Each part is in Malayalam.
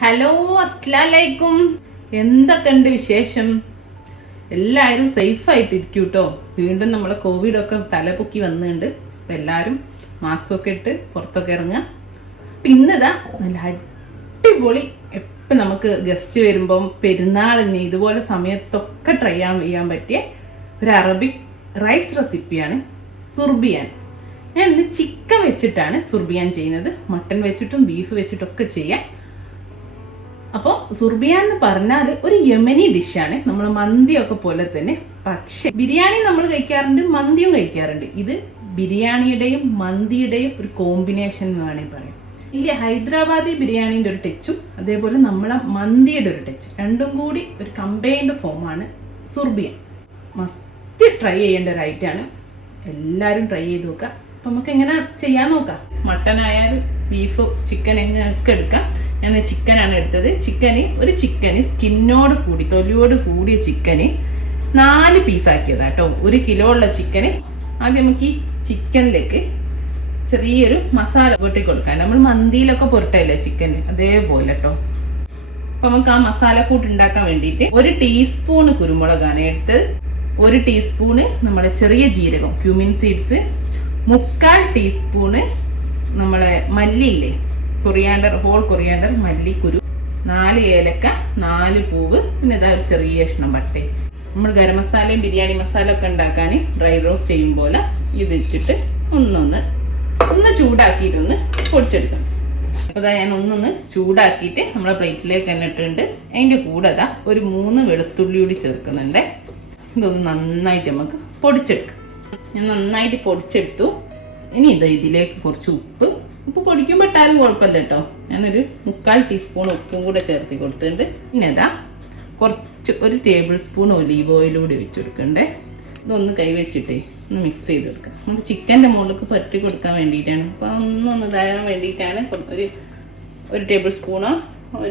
ഹലോ, അസ്സലാമലൈക്കും. എന്തൊക്കെയുണ്ട് വിശേഷം? എല്ലാവരും സേഫ് ആയിട്ടിരിക്കും കേട്ടോ. വീണ്ടും നമ്മളെ കോവിഡൊക്കെ തലപൊക്കി വന്നിട്ടുണ്ട്. അപ്പം എല്ലാവരും മാസ്കൊക്കെ ഇട്ട് പുറത്തൊക്കെ ഇറങ്ങുക. ഇന്നിതാ നല്ല അടിപൊളി, എപ്പം നമുക്ക് ഗസ്റ്റ് വരുമ്പം പെരുന്നാളിന് ഇതുപോലെ സമയത്തൊക്കെ ട്രൈ ചെയ്യാൻ പറ്റിയ ഒരു അറബിക് റൈസ് റെസിപ്പിയാണ് സുർബിയാൻ. ഞാൻ ഇന്ന് ചിക്കൻ വെച്ചിട്ടാണ് സുർബിയാൻ ചെയ്യുന്നത്. മട്ടൺ വെച്ചിട്ടും ബീഫ് വെച്ചിട്ടൊക്കെ ചെയ്യാം. അപ്പോൾ സുർബിയാൻ എന്ന് പറഞ്ഞാൽ ഒരു യമനി ഡിഷാണ്. നമ്മൾ മന്തിയൊക്കെ പോലെ തന്നെ. പക്ഷെ ബിരിയാണി നമ്മൾ കഴിക്കാറുണ്ട്, മന്തിയും കഴിക്കാറുണ്ട്. ഇത് ബിരിയാണിയുടെയും മന്തിയുടെയും ഒരു കോമ്പിനേഷൻ എന്ന് വേണമെങ്കിൽ പറയാം. ഇതിൽ ഹൈദരാബാദി ബിരിയാണീൻ്റെ ഒരു ടച്ചും അതേപോലെ നമ്മളെ മന്തിയുടെ ഒരു ടച്ച് രണ്ടും കൂടി ഒരു കമ്പൈൻഡ് ഫോമാണ് സുർബിയാൻ. മസ്റ്റ് ട്രൈ ചെയ്യേണ്ട ഒരു ഐറ്റമാണ്. എല്ലാവരും ട്രൈ ചെയ്ത് നോക്കുക. അപ്പം നമുക്ക് എങ്ങനെ ചെയ്യാൻ നോക്കാം. മട്ടൺ ആയാലും ബീഫ് ചിക്കൻ എങ്ങനെയൊക്കെ എടുക്കാം. ഞാൻ ചിക്കനാണ് എടുത്തത്. ഒരു ചിക്കന് സ്കിന്നോട് കൂടി തൊലിയോട് കൂടിയ ചിക്കന് 4 പീസാക്കിയതാ കേട്ടോ. 1 കിലോ ഉള്ള ചിക്കന് ആദ്യം നമുക്ക് ഈ ചിക്കനിലേക്ക് ചെറിയൊരു മസാല പൊട്ടി കൊടുക്കാം. നമ്മൾ മന്തിയിലൊക്കെ പൊരട്ടല്ലേ ചിക്കന്, അതേപോലെ കേട്ടോ. അപ്പൊ നമുക്ക് ആ മസാല കൂട്ട് ഉണ്ടാക്കാൻ വേണ്ടിയിട്ട് 1 ടീസ്പൂണ് കുരുമുളകാണ് എടുത്തത്. 1 ടീസ്പൂണ് നമ്മുടെ ചെറിയ ജീരകം ക്യൂമിൻ സീഡ്സ്, 3/4 ടീസ്പൂണ് നമ്മളെ മല്ലിയില്ലേ, ഹോൾ കൊറിയാണ്ടർ മല്ലിക്കുരു, 4 ഏലക്ക, 4 പൂവ്, പിന്നെ ഇതാ ഒരു ചെറിയ കഷ്ണം പട്ട. നമ്മൾ ഗരം മസാലയും ബിരിയാണി മസാല ഒക്കെ ഉണ്ടാക്കാൻ ഡ്രൈ റോസ്റ്റ് ചെയ്യും പോലെ ഇത് ഇട്ടിട്ട് ഒന്ന് ചൂടാക്കിയിട്ടൊന്ന് പൊടിച്ചെടുക്കാം. അപ്പോൾ ഇതാ ഞാൻ ഒന്നൊന്ന് ചൂടാക്കിയിട്ട് നമ്മളെ പ്ലേറ്റിലേക്ക് തന്നെ ഇട്ടിട്ടുണ്ട്. അതിൻ്റെ കൂടെ ഇതാ ഒരു 3 വെളുത്തുള്ളി കൂടി ചേർക്കുന്നുണ്ട്. ഇതൊന്ന് നന്നായിട്ട് നമുക്ക് പൊടിച്ചെടുക്കാം. ഞാൻ നന്നായിട്ട് പൊടിച്ചെടുത്തു. ഇനി ഇതിലേക്ക് കുറച്ച് ഉപ്പ് പൊടിക്കുമ്പോൾ ഇട്ടാലും കുഴപ്പമില്ല കേട്ടോ. ഞാനൊരു 3/4 ടീസ്പൂൺ ഉപ്പും കൂടെ ചേർത്ത് കൊടുത്തിട്ടുണ്ട്. പിന്നെ ഇതാ കുറച്ച് 1 ടേബിൾ സ്പൂൺ ഒലീവ് ഓയിൽ കൂടി വെച്ച് കൊടുക്കണ്ടേ. ഇതൊന്ന് കൈവച്ചിട്ടേ ഒന്ന് മിക്സ് ചെയ്തെടുക്കാം. നമുക്ക് ചിക്കൻ്റെ മുകളിലേക്ക് പരട്ടി കൊടുക്കാൻ വേണ്ടിയിട്ടാണ്. അപ്പോൾ ഒന്നൊന്ന് ഇതാകാൻ വേണ്ടിയിട്ടാണ്. ഒരു ടേബിൾ സ്പൂണോ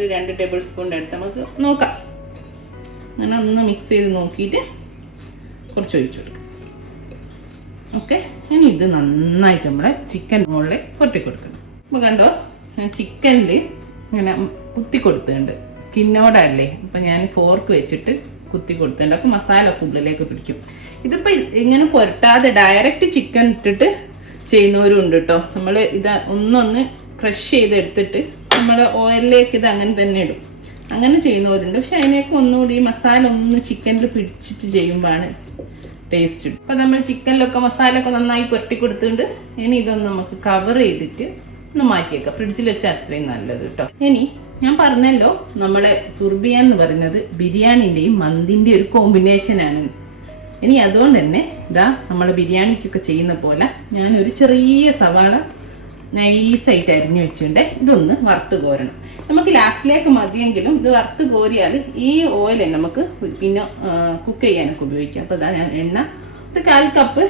2 ടേബിൾ സ്പൂണിൻ്റെ അടുത്ത് നമുക്ക് നോക്കാം. അങ്ങനെ ഒന്ന് മിക്സ് ചെയ്ത് നോക്കിയിട്ട് കുറച്ച് ഒഴിച്ചു കൊടുക്കാം. ഓക്കെ, ഇനി ഇത് നന്നായിട്ട് നമ്മളെ ചിക്കൻ മുകളിൽ പൊട്ടി കൊടുക്കണം. അപ്പോൾ കണ്ടോ, ഞാൻ ചിക്കനിൽ ഇങ്ങനെ കുത്തി കൊടുത്തിട്ടുണ്ട്. സ്കിന്നോടല്ലേ, അപ്പം ഞാൻ ഫോർക്ക് വെച്ചിട്ട് കുത്തി കൊടുത്തിട്ടുണ്ട്. അപ്പോൾ മസാല ഒക്കെ ഉള്ളിലേക്ക് പിടിക്കും. ഇതിപ്പോൾ ഇങ്ങനെ പുരട്ടാതെ ഡയറക്റ്റ് ചിക്കൻ ഇട്ടിട്ട് ചെയ്യുന്നവരും ഉണ്ട് കേട്ടോ. നമ്മൾ ഇത് ഒന്നൊന്ന് ക്രഷ് ചെയ്തെടുത്തിട്ട് നമ്മൾ ഓയിലിലേക്ക് ഇത് അങ്ങനെ തന്നെ ഇടും. അങ്ങനെ ചെയ്യുന്നവരുണ്ട്. പക്ഷെ അതിനൊക്കെ ഒന്നുകൂടി മസാല ഒന്ന് ചിക്കനിൽ പിടിച്ചിട്ട് ചെയ്യുമ്പോഴാണ് ടേസ്റ്റ്. അപ്പം നമ്മൾ ചിക്കനിലൊക്കെ മസാല ഒക്കെ നന്നായി പുരട്ടി കൊടുത്തിട്ടുണ്ട്. ഇനി ഇതൊന്ന് നമുക്ക് കവർ ചെയ്തിട്ട് ഒന്ന് മാറ്റിയേക്കാം. ഫ്രിഡ്ജിൽ വെച്ചാൽ അത്രയും നല്ലത് കേട്ടോ. ഇനി ഞാൻ പറഞ്ഞല്ലോ, നമ്മളെ സുർബിയാൻ എന്ന് പറയുന്നത് ബിരിയാണിൻ്റെയും മന്തിൻ്റെയും ഒരു കോമ്പിനേഷനാണ്. ഇനി അതുകൊണ്ട് തന്നെ ഇതാ നമ്മൾ ബിരിയാണിക്കൊക്കെ ചെയ്യുന്ന പോലെ ഞാനൊരു ചെറിയ സവാള നൈസായിട്ട് അരിഞ്ഞു വെച്ചിട്ടുണ്ട്. ഇതൊന്ന് വറുത്ത് കോരണം. നമുക്ക് ലാസ്റ്റിലേക്ക് മതിയെങ്കിലും ഇത് വറുത്ത് കോരിയാൽ ഈ ഓയിൽ നമുക്ക് പിന്നെ കുക്ക് ചെയ്യാനൊക്കെ ഉപയോഗിക്കാം. അപ്പോൾ ഇതാ ഞാൻ എണ്ണ ഒരു 1/4 കപ്പ്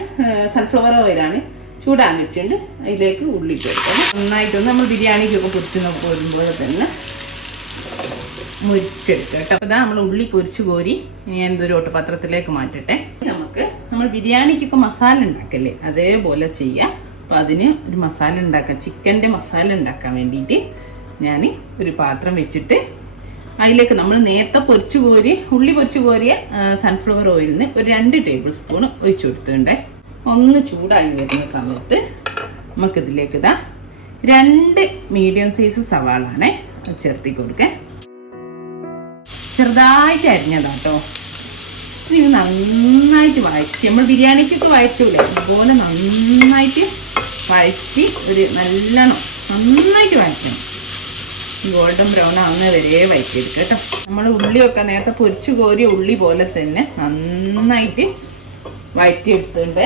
സൺഫ്ലവർ ഓയിലാണ് ചൂടാൻ വെച്ചിട്ടുണ്ട്. അതിലേക്ക് ഉള്ളി കൊടുക്കണം. നന്നായിട്ടൊന്ന് നമ്മൾ ബിരിയാണിക്കൊക്കെ പൊരിച്ച് കോരുമ്പോൾ തന്നെ മുരിച്ചെടുക്കുക കേട്ടോ. അപ്പോൾ ഇതാ നമ്മൾ ഉള്ളി പൊരിച്ച് കോരി ഞാൻ ഇതൊരു ഓട്ടപാത്രത്തിലേക്ക് മാറ്റട്ടെ. നമുക്ക് നമ്മൾ ബിരിയാണിക്കൊക്കെ മസാല ഉണ്ടാക്കല്ലേ, അതേപോലെ ചെയ്യാം. അപ്പോൾ അതിന് ഒരു മസാല ഉണ്ടാക്കാം. ചിക്കൻ്റെ മസാല ഉണ്ടാക്കാൻ വേണ്ടിയിട്ട് ഞാൻ ഒരു പാത്രം വെച്ചിട്ട് അതിലേക്ക് നമ്മൾ നേരത്തെ ഉള്ളി പൊരിച്ച് കോരിയ സൺഫ്ലവർ ഓയിലിന് ഒരു 2 ടേബിൾ സ്പൂൺ ഒഴിച്ചു കൊടുത്തിട്ടുണ്ട്. ഒന്ന് ചൂടായി വരുന്ന സമയത്ത് നമുക്കിതിലേക്ക് ഇതാ 2 മീഡിയം സൈസ് സവാളാണേ ചേർത്തി കൊടുക്കുക. ചെറുതായിട്ട് അരിഞ്ഞതാട്ടോ. ഇത് നന്നായിട്ട് വഴറ്റി, നമ്മൾ ബിരിയാണിക്കൊക്കെ വഴറ്റൂലേ അതുപോലെ നന്നായിട്ട് വഴറ്റി നന്നായിട്ട് വഴറ്റണം. ഗോൾഡൻ ബ്രൗൺ ആവുന്ന വരെ വഴറ്റിയെടുക്കുക കേട്ടോ. നമ്മൾ ഉള്ളിയൊക്കെ നേരത്തെ പൊരിച്ചു കോരിയ ഉള്ളി പോലെ തന്നെ നന്നായിട്ട് വഴറ്റിയെടുത്തിട്ടുണ്ട്.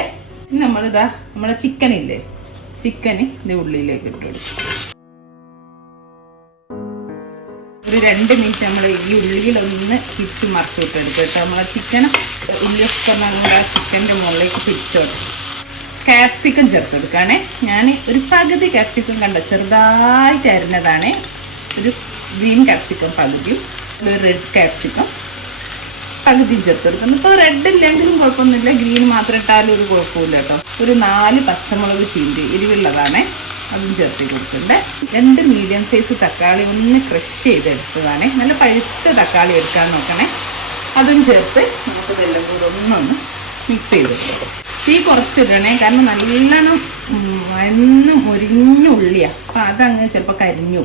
ഇനി നമ്മളിതാ നമ്മളെ ചിക്കനില്ലേ, ചിക്കന് ഇത് ഉള്ളിലേക്ക് ഇട്ട് കൊടുക്കും. ഒരു 2 മിനിറ്റ് നമ്മൾ ഈ ഉള്ളിയിലൊന്ന് തിരിച്ച് മറിച്ചിട്ടെടുക്കുക കേട്ടോ. നമ്മളെ ഉള്ളിയൊക്കെ നമ്മൾ ആ ചിക്കൻ്റെ മുകളിലേക്ക് തിരിച്ചോട്ടെ. ക്യാപ്സിക്കം ചേർത്തെടുക്കുകയാണേ. ഞാൻ ഒരു പകുതി ക്യാപ്സിക്കം ചെറുതായിട്ട് അരിഞ്ഞതാണ്. ഒരു ഗ്രീൻ ക്യാപ്സിക്കം പകുതിയും ഒരു റെഡ് ക്യാപ്സിക്കം പകുതിയും ചേർത്തെടുക്കുന്നു. ഇപ്പോൾ റെഡ് ഇല്ലെങ്കിലും കുഴപ്പമൊന്നുമില്ല, ഗ്രീൻ മാത്രം ഇട്ടാലും ഒരു കുഴപ്പമില്ല കേട്ടോ. ഒരു 4 പച്ചമുളക് ചീന്തി എരിവുള്ളതാണേ. അതും ചേർത്ത് കൊടുക്കണ്ടേ. 2 മീഡിയം സൈസ് തക്കാളി ഒന്ന് ക്രഷ് ചെയ്തെടുത്തതാണ്. നല്ല പഴുത്ത തക്കാളി എടുക്കാൻ നോക്കണേ. അതും ചേർത്ത് നമുക്കിതെല്ലാം കൂടെ ഒന്നൊന്ന് മിക്സ് ചെയ്തെടുക്കാം. തീ കുറച്ചിടണേ, കാരണം നല്ലോണം മുരിഞ്ഞ ഉള്ളിയാണ്, അപ്പം അതങ്ങ് ചിലപ്പോൾ കരിഞ്ഞു.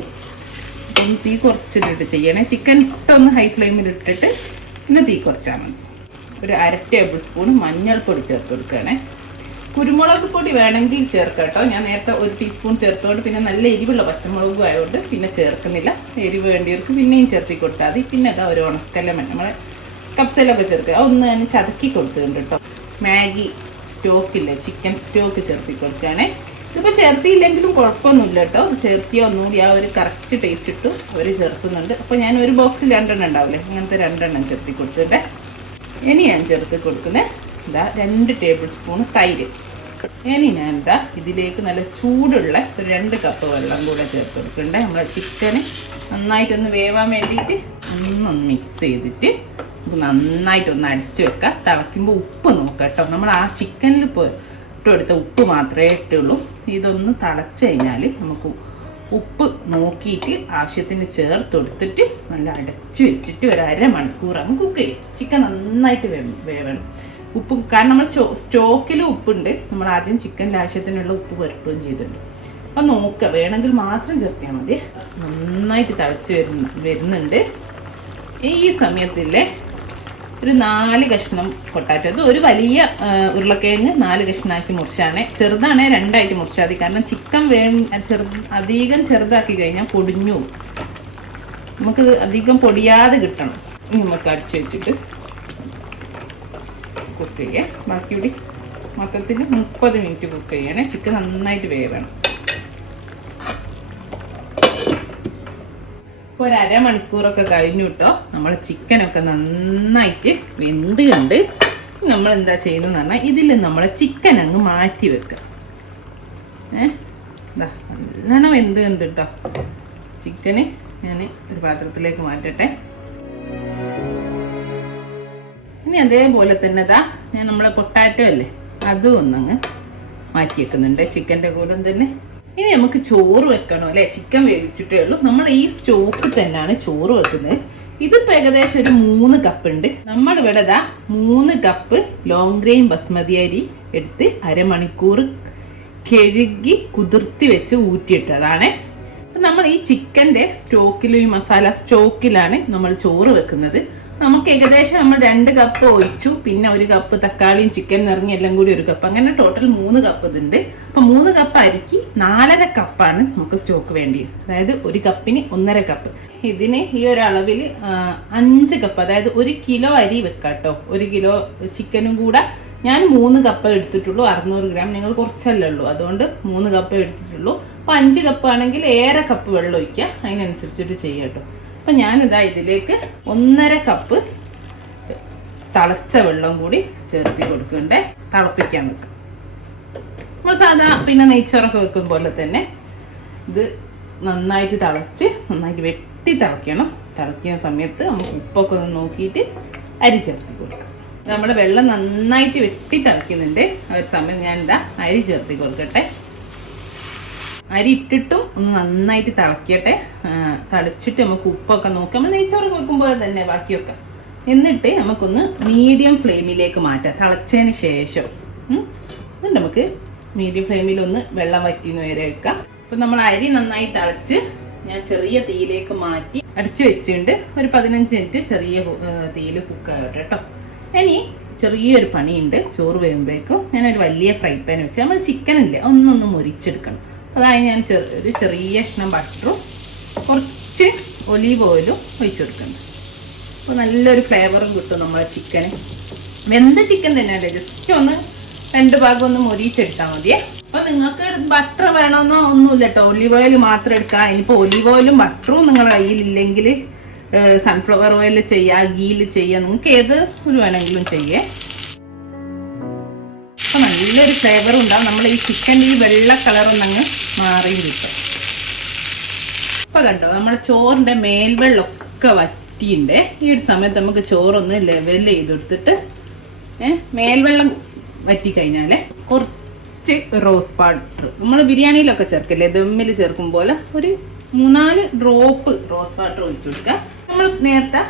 അപ്പം തീ കുറച്ചിട്ടിട്ട് ചെയ്യണേ. ചിക്കൻ ഇട്ടൊന്ന് ഹൈ ഫ്ലെയിമിൽ ഇട്ടിട്ട് പിന്നെ തീ കുറച്ചാൽ മതി. ഒരു 1/2 ടേബിൾ സ്പൂൺ മഞ്ഞൾപ്പൊടി ചേർത്ത് കൊടുക്കുകയാണേ. കുരുമുളക് പൊടി വേണമെങ്കിൽ ചേർക്കാം കേട്ടോ. ഞാൻ നേരത്തെ 1 ടീസ്പൂൺ ചേർത്തോണ്ട് പിന്നെ നല്ല എരിവുള്ള പച്ചമുളകും ആയതുകൊണ്ട് പിന്നെ ചേർക്കുന്നില്ല. എരിവ് വേണ്ടിയവർക്ക് പിന്നെയും ചേർത്തി കൊടുത്താൽ മതി. പിന്നെ അതാ ഒരു ഉണക്കലമൻ നമ്മളെ കപ്സലൊക്കെ ചേർക്കുക, ഒന്ന് ഞാൻ ചതക്കി കൊടുക്കുന്നുണ്ട് കേട്ടോ. മാഗി സ്റ്റോക്കില്ലേ, ചിക്കൻ സ്റ്റോക്ക് ചേർത്തി കൊടുക്കുകയാണേ. ഇതിപ്പോൾ ചേർത്തിയില്ലെങ്കിലും കുഴപ്പമൊന്നുമില്ല കേട്ടോ. ചേർത്തിയോ ഒന്നുകൂടി ആ ഒരു കറക്റ്റ് ടേസ്റ്റ് ഇട്ടു അവർ ചേർക്കുന്നുണ്ട്. അപ്പോൾ ഞാൻ ഒരു ബോക്സിൽ 2 എണ്ണം ഉണ്ടാവില്ലേ, അങ്ങനത്തെ 2 എണ്ണം ചേർത്തി കൊടുത്തിട്ടെ. ഇനി ഞാൻ ചേർത്ത് കൊടുക്കുന്നത് ഇതാ 2 ടേബിൾ സ്പൂൺ തൈര്. ഇനി ഞാൻ എന്താ ഇതിലേക്ക് നല്ല ചൂടുള്ള ഒരു 2 കപ്പ് വെള്ളം കൂടെ ചേർത്ത് കൊടുക്കണ്ടേ. നമ്മളെ ചിക്കന് നന്നായിട്ടൊന്ന് വേവാൻ വേണ്ടിയിട്ട് ഒന്നൊന്ന് മിക്സ് ചെയ്തിട്ട് നമുക്ക് നന്നായിട്ടൊന്ന് അടിച്ച് വെക്കാം. തിളയ്ക്കുമ്പോൾ ഉപ്പ് നോക്കാം കേട്ടോ. നമ്മൾ ആ ചിക്കനിൽ ഇട്ടെടുത്ത ഉപ്പ് മാത്രമേ ഇട്ടുള്ളൂ. ഇതൊന്ന് തിളച്ച് കഴിഞ്ഞാൽ നമുക്ക് ഉപ്പ് നോക്കിയിട്ട് ആവശ്യത്തിന് ചേർത്ത് കൊടുത്തിട്ട് നല്ല അടച്ച് വെച്ചിട്ട് ഒരു 1/2 മണിക്കൂർ അങ്ങ് കുക്ക് ചെയ്യും. ചിക്കൻ നന്നായിട്ട് വേവണം. ഉപ്പ് കാരണം നമ്മൾ സ്റ്റോക്കിൽ ഉപ്പുണ്ട്, നമ്മൾ ആദ്യം ചിക്കൻ്റെ ആവശ്യത്തിനുള്ള ഉപ്പ് പുരട്ടുകയും ചെയ്തിട്ടുണ്ട്. അപ്പം നോക്കുക, വേണമെങ്കിൽ മാത്രം ചേർത്തിയാൽ മതി. നന്നായിട്ട് തിളച്ച് വരുന്നുണ്ട്. ഈ സമയത്തില്ലേ ഒരു 4 കഷ്ണം പൊട്ടാറ്റോ, അത് ഒരു വലിയ ഉരുളക്കിഴങ്ങ് 4 കഷ്ണമാക്കി മുറിച്ചാണ്. ചെറുതാണേ 2 ആയിട്ട് മുറിച്ചാൽ മതി, കാരണം ചിക്കൻ അധികം ചെറുതാക്കി കഴിഞ്ഞാൽ പൊടിഞ്ഞു. നമുക്കിത് അധികം പൊടിയാതെ കിട്ടണം. നമുക്ക് അടിച്ച് വെച്ചിട്ട് കുക്ക് ചെയ്യാം. ബാക്കിയൂടി മൊത്തത്തിൽ 30 മിനിറ്റ് കുക്ക് ചെയ്യണേ. ചിക്കൻ നന്നായിട്ട് വേവണം. ഇപ്പോൾ ഒരു 1/2 മണിക്കൂറൊക്കെ കഴിഞ്ഞു കേട്ടോ. നമ്മൾ ചിക്കനൊക്കെ നന്നായിട്ട് വെന്ത് കണ്ട് നമ്മൾ എന്താ ചെയ്യുന്നതെന്ന് പറഞ്ഞാൽ ഇതിൽ നമ്മൾ ചിക്കൻ അങ്ങ് മാറ്റി വെക്കുക. നല്ലോണം വെന്ത് കണ്ട് കേട്ടോ. ചിക്കന് ഞാൻ ഒരു പാത്രത്തിലേക്ക് മാറ്റട്ടെ. ഇനി അതേപോലെ തന്നെ ഞാൻ നമ്മളെ പൊട്ടാറ്റോ അല്ലേ, അതും ഒന്നങ്ങ് മാറ്റി വെക്കുന്നുണ്ട് ചിക്കൻ്റെ കൂടെ തന്നെ. ഇനി നമുക്ക് ചോറ് വെക്കണോ അല്ലേ? ചിക്കൻ വേവിച്ചിട്ടേ ഉള്ളൂ. നമ്മൾ ഈ സ്റ്റോക്കിൽ തന്നെയാണ് ചോറ് വെക്കുന്നത്. ഇതിപ്പോൾ ഏകദേശം ഒരു 3 കപ്പ് ഉണ്ട്. നമ്മളിവിടെ 3 കപ്പ് ലോങ് ഗ്രെയിൻ ബസ്മതി അരി എടുത്ത് 1/2 മണിക്കൂർ കഴുകി കുതിർത്തി വെച്ച് ഊറ്റിയിട്ടതാണ്. നമ്മൾ ഈ ചിക്കൻ്റെ സ്റ്റോക്കിലും ഈ മസാല സ്റ്റോക്കിലാണ് നമ്മൾ ചോറ് വെക്കുന്നത്. നമുക്ക് ഏകദേശം നമ്മൾ 2 കപ്പ് ഒഴിച്ചു, പിന്നെ 1 കപ്പ് തക്കാളിയും ചിക്കൻ നിറങ്ങി എല്ലാം കൂടി 1 കപ്പ്, അങ്ങനെ ടോട്ടൽ 3 കപ്പ് ഇതുണ്ട്. അപ്പം 3 കപ്പ് അരിക്ക് 4.5 കപ്പാണ് നമുക്ക് സ്റ്റോക്ക് വേണ്ടി. അതായത് 1 കപ്പിന് 1.5 കപ്പ്. ഇതിന് ഈ ഒരു അളവിൽ 5 കപ്പ്, അതായത് 1 കിലോ അരി വെക്കാം കേട്ടോ. 1 കിലോ ചിക്കനും കൂടെ ഞാൻ 3 കപ്പ് എടുത്തിട്ടുള്ളൂ. 600 ഗ്രാം, നിങ്ങൾ കുറച്ചല്ലേ ഉള്ളൂ, അതുകൊണ്ട് 3 കപ്പ് എടുത്തിട്ടുള്ളൂ. അപ്പോൾ 5 കപ്പ് ആണെങ്കിൽ 1.5 കപ്പ് വെള്ളം ഒഴിക്കുക, അതിനനുസരിച്ചിട്ട് ചെയ്യാം കേട്ടോ. അപ്പം ഞാനിതാ ഇതിലേക്ക് 1.5 കപ്പ് തിളച്ച വെള്ളം കൂടി ചേർത്തി കൊടുക്കണ്ടേ. തിളപ്പിക്കാൻ വെക്കും. നമ്മൾ സാധാ പിന്നെ നെയ്ച്ചോറൊക്കെ വെക്കും പോലെ തന്നെ ഇത് നന്നായിട്ട് തിളച്ച് നന്നായിട്ട് വെട്ടി തിളയ്ക്കണം. തിളയ്ക്കുന്ന സമയത്ത് നമുക്ക് ഉപ്പൊക്കെ ഒന്ന് നോക്കിയിട്ട് അരി ചേർത്തി കൊടുക്കാം. നമ്മുടെ വെള്ളം നന്നായിട്ട് വെട്ടി തിളയ്ക്കുന്നുണ്ട്. ആ ഒരു സമയം ഞാൻ എന്താ അരി ചേർത്തി കൊടുക്കട്ടെ. അരി ഇട്ടിട്ടും ഒന്ന് നന്നായിട്ട് തിളക്കട്ടെ. തിളച്ചിട്ട് നമുക്ക് ഉപ്പൊക്കെ നോക്കാം. നമ്മൾ നെയ്ച്ചോറ് വെക്കുമ്പോൾ തന്നെ ബാക്കിയൊക്കെ. എന്നിട്ട് നമുക്കൊന്ന് മീഡിയം ഫ്ലെയിമിലേക്ക് മാറ്റാം തിളച്ചതിന് ശേഷം. എന്നിട്ട് നമുക്ക് മീഡിയം ഫ്ലെയിമിലൊന്ന് വെള്ളം വറ്റിന്ന് വരെ വെക്കാം. അപ്പം നമ്മൾ അരി നന്നായി തിളച്ച് ഞാൻ ചെറിയ തീയിലേക്ക് മാറ്റി അടിച്ചു വെച്ചിട്ടുണ്ട്. ഒരു 15 മിനിറ്റ് ചെറിയ തീയിൽ കുക്കാകട്ടെ കേട്ടോ. ഇനി ചെറിയൊരു പണിയുണ്ട്. ചോറ് വേകുമ്പോഴേക്കും ഞാനൊരു വലിയ ഫ്രൈ പാൻ വെച്ച് നമ്മൾ ചിക്കൻ ഇല്ലേ ഒന്നൊന്ന് മുരിച്ചെടുക്കണം. അതായത് ഞാൻ ഒരു ചെറിയ കഷ്ണം ബട്ടറും കുറച്ച് ഒലീവ് ഓയിലും ഒഴിച്ചു കൊടുക്കുന്നത്. അപ്പോൾ നല്ലൊരു ഫ്ലേവറും കിട്ടും നമ്മളെ ചിക്കന്. വെന്ത ചിക്കൻ തന്നെയല്ലേ, ജസ്റ്റ് ഒന്ന് 2 ഭാഗം ഒന്ന് മൊരിച്ചെടുത്താൽ മതിയേ. അപ്പോൾ നിങ്ങൾക്ക് ബട്ടർ വേണമെന്നോ ഒന്നുമില്ല കേട്ടോ, ഒലീവ് ഓയിൽ മാത്രം എടുക്കാം. ഇനിയിപ്പോൾ ഒലീവ് ഓയിലും ബട്ടറും നിങ്ങളുടെ കയ്യിലില്ലെങ്കിൽ സൺഫ്ലവർ ഓയിൽ ചെയ്യുക, ഗീയിൽ ചെയ്യുക, നിങ്ങൾക്ക് ഏത് ഒരു വേണമെങ്കിലും ചെയ്യേ. അപ്പോൾ നല്ലൊരു ഫ്ലേവറും ഉണ്ടാവും. നമ്മൾ ഈ ചിക്കൻ്റെ ഈ വെള്ള കളറൊന്നങ്ങ് മാറിയും കിട്ടും. അപ്പോൾ കണ്ടോ നമ്മുടെ ചോറിൻ്റെ മേൽവെള്ളമൊക്കെ വറ്റിയുണ്ട്. ഈ ഒരു സമയത്ത് നമുക്ക് ചോറൊന്ന് ലെവൽ ചെയ്തെടുത്തിട്ട് മേൽവെള്ളം വറ്റിക്കഴിഞ്ഞാൽ കുറച്ച് കുറച്ച് റോസ് വാട്ടർ, നമ്മൾ ബിരിയാണിയിലൊക്കെ ചേർക്കില്ലേ, ദമ്മിൽ ചേർക്കും പോലെ ഒരു 3-4 ഡ്രോപ്പ് റോസ് വാട്ടർ ഒഴിച്ചു കൊടുക്കുക. നമ്മൾ നേരത്തെ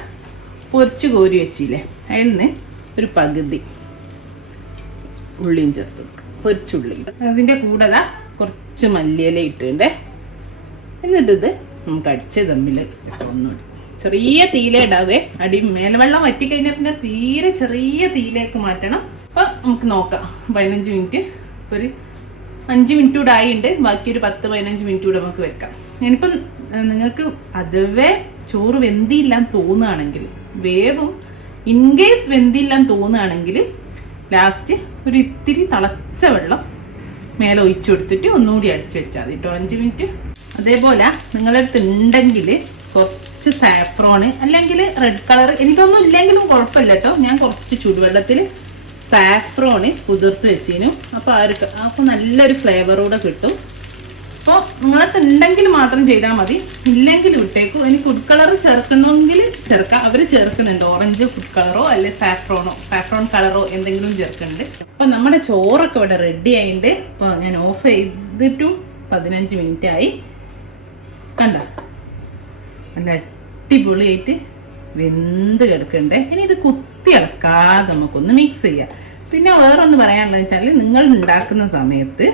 പൊരിച്ച് കോരി വെച്ചില്ലേ, അതിൽ നിന്ന് ഒരു പകുതി ഉള്ളിയും ചേർത്ത് കൊടുക്കുക, പൊരിച്ചുള്ളി. അതിൻ്റെ കൂടെ കുറച്ച് മല്ലിയില ഇട്ടുണ്ട്. എന്നിട്ട് ഇത് നമുക്ക് അടിച്ച് ദമ്മിൽ ഒന്നുകൂടി ചെറിയ തീയിലേ ഇടാവേ. മേലെ വെള്ളം വറ്റിക്കഴിഞ്ഞാൽ പിന്നെ തീരെ ചെറിയ തീയിലേക്ക് മാറ്റണം. അപ്പം നമുക്ക് നോക്കാം. 15 മിനിറ്റ്, ഒരു 5 മിനിറ്റ് കൂടെ ആയിട്ടുണ്ട്. ബാക്കി ഒരു 10-15 മിനിറ്റ് കൂടെ നമുക്ക് വെക്കാം. ഞാനിപ്പം നിങ്ങൾക്ക് അഥവേ ചോറ് വെന്തില്ലാന്ന് തോന്നുകയാണെങ്കിൽ, വേവും ഇൻകേസ് വെന്തില്ലാന്ന് തോന്നുകയാണെങ്കിൽ ലാസ്റ്റ് ഒരു ഇത്തിരി തിളച്ച വെള്ളം മേലെ ഒഴിച്ചു കൊടുത്തിട്ട് ഒന്നുകൂടി അടിച്ചു വെച്ചാൽ മതി കേട്ടോ, 5 മിനിറ്റ്. അതേപോലെ നിങ്ങളുടെ അടുത്ത് ഉണ്ടെങ്കിൽ കുറച്ച് സാഫ്രോണ് അല്ലെങ്കിൽ റെഡ് കളർ, എനിക്കൊന്നും ഇല്ലെങ്കിലും കുഴപ്പമില്ല കേട്ടോ. ഞാൻ കുറച്ച് ചൂടുവെള്ളത്തിൽ സാഫ്രോണ് കുതിർത്ത് വെച്ചിരുന്നു. അപ്പോൾ നല്ലൊരു ഫ്ലേവറൂടെ കിട്ടും. അപ്പോൾ നിങ്ങളടുത്ത് ഉണ്ടെങ്കിൽ മാത്രം ചെയ്താൽ മതി, ഇല്ലെങ്കിൽ വിട്ടേക്കും. ഇനി ഫുഡ് കളർ ചേർക്കണമെങ്കിൽ ചേർക്കാം. അവർ ചേർക്കുന്നുണ്ട്, ഓറഞ്ച് ഫുഡ് കളറോ അല്ലെ സാഫ്രോൺ കളറോ എന്തെങ്കിലും ചേർക്കുന്നുണ്ട്. അപ്പം നമ്മുടെ ചോറൊക്കെ ഇവിടെ റെഡി ആയിട്ടുണ്ട്. അപ്പോൾ ഞാൻ ഓഫ് ചെയ്തിട്ടും 15 മിനിറ്റ് ആയി. കണ്ട നല്ല അടിപൊളിയായിട്ട് വെന്ത് കിടക്കണ്ടേ. ഇനി ഇത് കുത്തി ഇളക്കാതെ നമുക്കൊന്ന് മിക്സ് ചെയ്യാം. പിന്നെ വേറൊന്ന് പറയാനുള്ളത് വെച്ചാൽ, നിങ്ങൾ ഉണ്ടാക്കുന്ന സമയത്ത്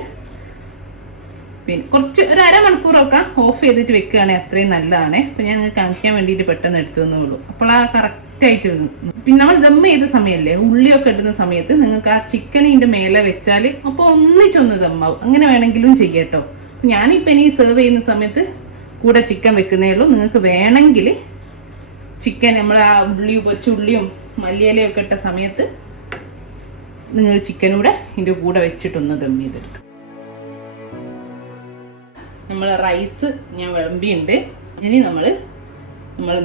പിന്നെ കുറച്ച് ഒരു അരമണിക്കൂറൊക്കെ ഓഫ് ചെയ്തിട്ട് വെക്കുകയാണെങ്കിൽ അത്രയും നല്ലതാണ്. അപ്പം ഞാൻ കാണിക്കാൻ വേണ്ടിയിട്ട് പെട്ടെന്ന് എടുത്തുവന്നേ ഉള്ളൂ. അപ്പോൾ ആ കറക്റ്റായിട്ട് വന്നു. പിന്നെ നമ്മൾ ദം ചെയ്ത സമയമല്ലേ, ഉള്ളിയൊക്കെ ഇടുന്ന സമയത്ത് നിങ്ങൾക്ക് ആ ചിക്കൻ ഇതിൻ്റെ മേലെ വെച്ചാൽ അപ്പോൾ ഒന്നിച്ചൊന്ന് ദമ്മാവും. അങ്ങനെ വേണമെങ്കിലും ചെയ്യട്ടോ. ഞാനിപ്പോൾ ഇനി സെർവ് ചെയ്യുന്ന സമയത്ത് കൂടെ ചിക്കൻ വെക്കുന്നേ ഉള്ളൂ. നിങ്ങൾക്ക് വേണമെങ്കിൽ ചിക്കൻ നമ്മൾ ആ ഉള്ളിയും മല്ലിയിലയും ഒക്കെ ഇട്ട സമയത്ത് നിങ്ങൾ ചിക്കനൂടെ ഇതിൻ്റെ കൂടെ വെച്ചിട്ടൊന്ന് ദം ചെയ്തെടുക്കുക. നമ്മൾ റൈസ് ഞാൻ വിളമ്പിയുണ്ട്. ഇനി നമ്മൾ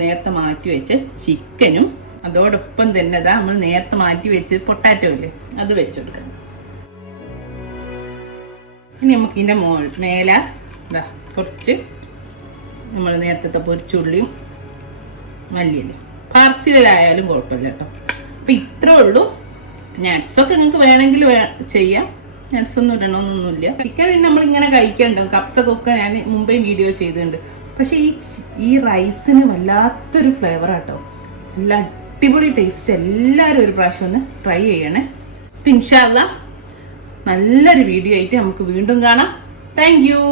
നേരത്തെ മാറ്റി വെച്ച ചിക്കനും അതോടൊപ്പം തന്നെ നമ്മൾ നേരത്തെ മാറ്റി വെച്ച് പൊട്ടാറ്റോ ഇല്ലേ, അത് വെച്ചെടുക്കണം. ഇനി നമുക്ക് ഇതിൻ്റെ മേലെ കുറച്ച് നമ്മൾ നേരത്തെ പൊരിച്ചുള്ളിയും മല്ലിയിലും പാർസലായാലും കുഴപ്പമില്ല കേട്ടോ. അപ്പം ഇത്രേ ഉള്ളൂ. നട്ട്സൊക്കെ നിങ്ങൾക്ക് വേണമെങ്കിൽ ചെയ്യാം, നട്ട്സൊന്നും ഇടണമെന്നൊന്നുമില്ല. ചിക്കൻ പിന്നെ നമ്മളിങ്ങനെ കഴിക്കാനുണ്ടാവും. കപ്സൊക്കെ ഞാൻ മുമ്പേ വീഡിയോ ചെയ്തിട്ടുണ്ട്. പക്ഷെ ഈ റൈസിന് വല്ലാത്തൊരു ഫ്ലേവറാട്ടോ, നല്ല അടിപൊളി ടേസ്റ്റ്. എല്ലാവരും ഒരു പ്രാവശ്യം ഒന്ന് ട്രൈ ചെയ്യണേ. അപ്പം ഇൻഷാ അല്ലാഹ് നല്ലൊരു വീഡിയോ ആയിട്ട് നമുക്ക് വീണ്ടും കാണാം. Thank you.